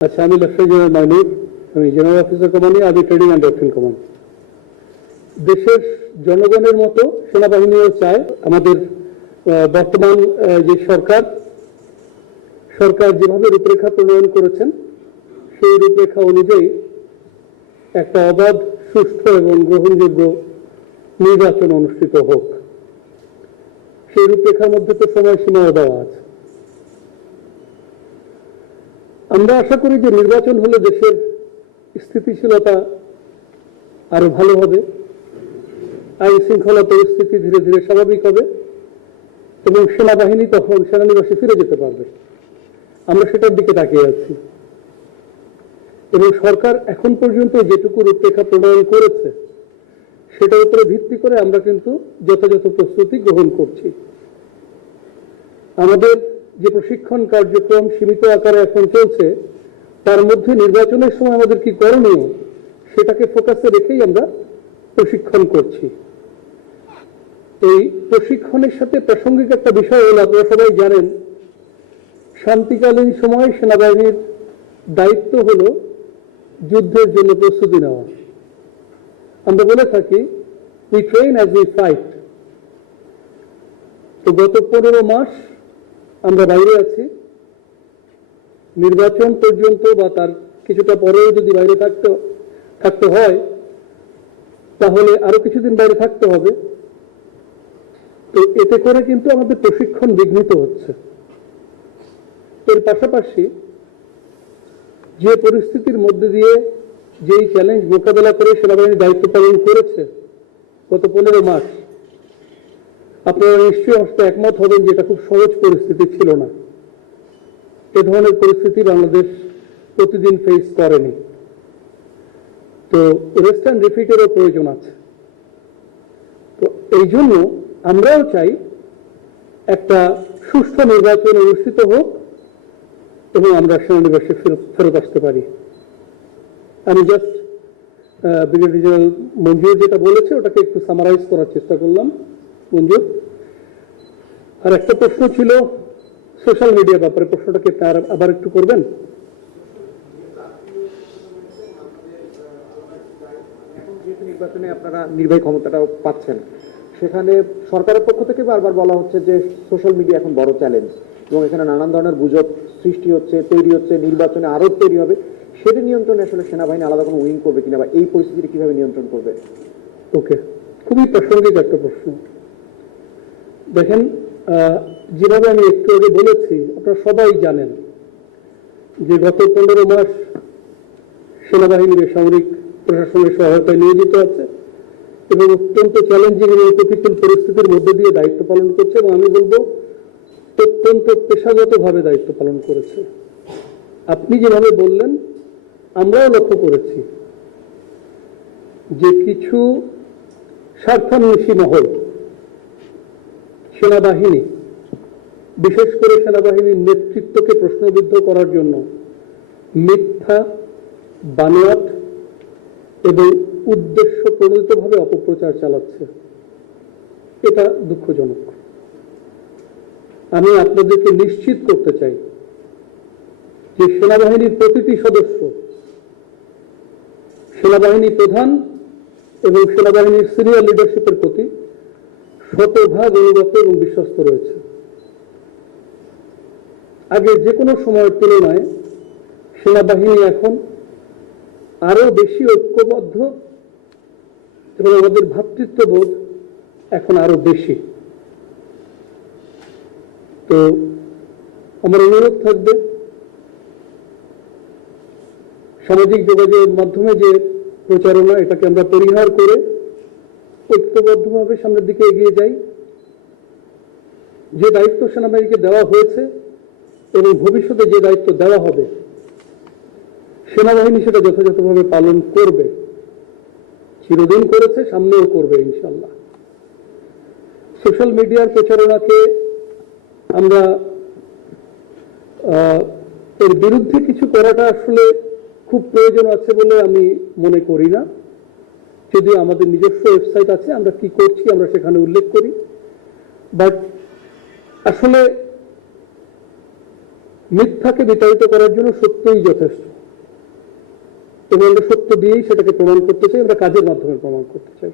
আচ্ছা, আমি lieutenant general Mainur, আমি general officer commanding, army training and doctrine command. দেশের জনগণের মতো সেনাবাহিনীও চায় আমাদের বর্তমান যে সরকার যেভাবে রূপরেখা প্রণয়ন করেছেন সেই রূপরেখা অনুযায়ী একটা অবাধ, সুষ্ঠু এবং গ্রহণযোগ্য নির্বাচন অনুষ্ঠিত হোক। সেই রূপরেখার মধ্যে তো সময়সীমাও দেওয়া আছে। আমরা আশা করি যে নির্বাচন হলে দেশের স্থিতিশীলতা আরো ভালো হবে, আইন শৃঙ্খলা পরিস্থিতি ধীরে ধীরে স্বাভাবিক হবে এবং সেনাবাহিনী তখন সেনানিবাসে ফিরে যেতে পারবে। আমরা সেটার দিকে তাকিয়ে আছি এবং সরকার এখন পর্যন্ত যেটুকু রূপরেখা প্রণয়ন করেছে সেটার উপরে ভিত্তি করে আমরা কিন্তু যথাযথ প্রস্তুতি গ্রহণ করছি। আমাদের যে প্রশিক্ষণ কার্যক্রম সীমিত আকারে এখন চলছে, তার মধ্যে নির্বাচনের সময় আমাদের কি করণীয় সেটাকে ফোকাসে রেখেই আমরা প্রশিক্ষণ করছি। এই প্রশিক্ষণের সাথে প্রাসঙ্গিক একটা বিষয় হলো, আপনারা সবাই জানেন, শান্তিকালীন সময় সেনাবাহিনীর দায়িত্ব হলো যুদ্ধের জন্য প্রস্তুতি নেওয়া। আমরা বলে থাকি we train as we fight. তো গত 15 মাস আমরা বাইরে আছি। নির্বাচন পর্যন্ত বা তার কিছুটা পরেও যদি বাইরে থাকতে হয় তাহলে আরো কিছুদিন বাইরে থাকতে হবে। তো এতে করে কিন্তু আমাদের প্রশিক্ষণ বিঘ্নিত হচ্ছে। এর পাশাপাশি যে পরিস্থিতির মধ্যে দিয়ে যেই চ্যালেঞ্জ মোকাবেলা করে সেনাবাহিনী দায়িত্ব পালন করেছে গত 15 মাস, আপনারা নিশ্চয়ই হয়তো একমত হবেন যে এটা খুব সহজ পরিস্থিতি ছিল না। এ ধরনের পরিস্থিতি বাংলাদেশ প্রতিদিন ফেস করেনি। তো রেস্ট অ্যান্ড রিপিটেরও প্রয়োজন আছে। তো এই জন্য আমরাও চাই একটা সুষ্ঠু নির্বাচন অনুষ্ঠিত হোক এবং আমরা সেনানিবাসে ফেরত আসতে পারি। আমি জাস্ট ব্রিগেডিয়ার জেনারেল মঞ্জুর যেটা বলেছে ওটাকে একটু সামারাইজ করার চেষ্টা করলাম। মঞ্জুর, আর একটা প্রশ্ন ছিল সোশ্যাল মিডিয়া ব্যাপারে, প্রশ্নটাকে আবার একটু করবেন? নির্বাচনে আপনারা নির্বাহী ক্ষমতাটাও পাচ্ছেন, সেখানে সরকারের পক্ষ থেকে বারবার বলা হচ্ছে যে সোশ্যাল মিডিয়া এখন বড় চ্যালেঞ্জ এবং এখানে নানান ধরনের গুজব সৃষ্টি হচ্ছে, তৈরি হচ্ছে, নির্বাচনে আরো তৈরি হবে। সেটা নিয়ন্ত্রণে আসলে সেনাবাহিনী আলাদা কোনো উইং করবে কিনা বা এই পরিস্থিতিটা কিভাবে নিয়ন্ত্রণ করবে? ওকে, খুবই প্রাসঙ্গিক একটা প্রশ্ন। দেখেন, যেভাবে আমি একটু আগে বলেছি, আপনারা সবাই জানেন যে গত 15 মাস সেনাবাহিনী বেসামরিক প্রশাসনের সহায়তায় নিয়োজিত আছে এবং অত্যন্ত চ্যালেঞ্জিং এবং প্রতিকূল পরিস্থিতির মধ্যে দিয়ে দায়িত্ব পালন করছে এবং আমি বলবো অত্যন্ত পেশাগতভাবে দায়িত্ব পালন করেছে। আপনি যেভাবে বললেন, আমরাও লক্ষ্য করেছি যে কিছু স্বার্থান্বেষী মহল সেনাবাহিনী, বিশেষ করে সেনাবাহিনীর নেতৃত্বকে প্রশ্নবিদ্ধ করার জন্য মিথ্যা, বানোয়াট এবং উদ্দেশ্য প্রণোদিতভাবে অপপ্রচার চালাচ্ছে। এটা দুঃখজনক। আমি আপনাদেরকে নিশ্চিত করতে চাই যে সেনাবাহিনীর প্রতিটি সদস্য, সেনাবাহিনী প্রধান এবং সেনাবাহিনীর সিনিয়র লিডারশিপের প্রতি শতভাগ অনুগত এবং বিশ্বস্ত রয়েছে। আগে যে কোনো সময়ের তুলনায় সেনাবাহিনী এখন আরো বেশি ঐক্যবদ্ধ এবং আমাদের ভ্রাতৃত্ববোধ এখন আরো বেশি। তো আমার অনুরোধ থাকবে, সামাজিক যোগাযোগের মাধ্যমে যে প্রচারণা, এটাকে আমরা পরিহার করে ঐক্যবদ্ধভাবে সামনের দিকে এগিয়ে যাই। যে দায়িত্ব সেনাবাহিনীকে দেওয়া হয়েছে এবং ভবিষ্যতে যে দায়িত্ব দেওয়া হবে, সেনাবাহিনী সেটা যথাযথভাবে পালন করবে। চিরদিন করেছে, সামনেও করবে ইনশাল্লাহ। সোশ্যাল মিডিয়ার প্রচারণাকে আমরা এর বিরুদ্ধে কিছু করাটা আসলে খুব প্রয়োজন আছে বলে আমি মনে করি না। যদিও আমাদের নিজস্ব ওয়েবসাইট আছে, আমরা কি করছি আমরা সেখানে উল্লেখ করি। বাট আসলে মিথ্যাকে বিতাড়িত করার জন্য সত্যই যথেষ্ট, এবং আমরা সত্য দিয়েই সেটাকে প্রমাণ করতে চাই, আমরা কাজের মাধ্যমে প্রমাণ করতে চাই।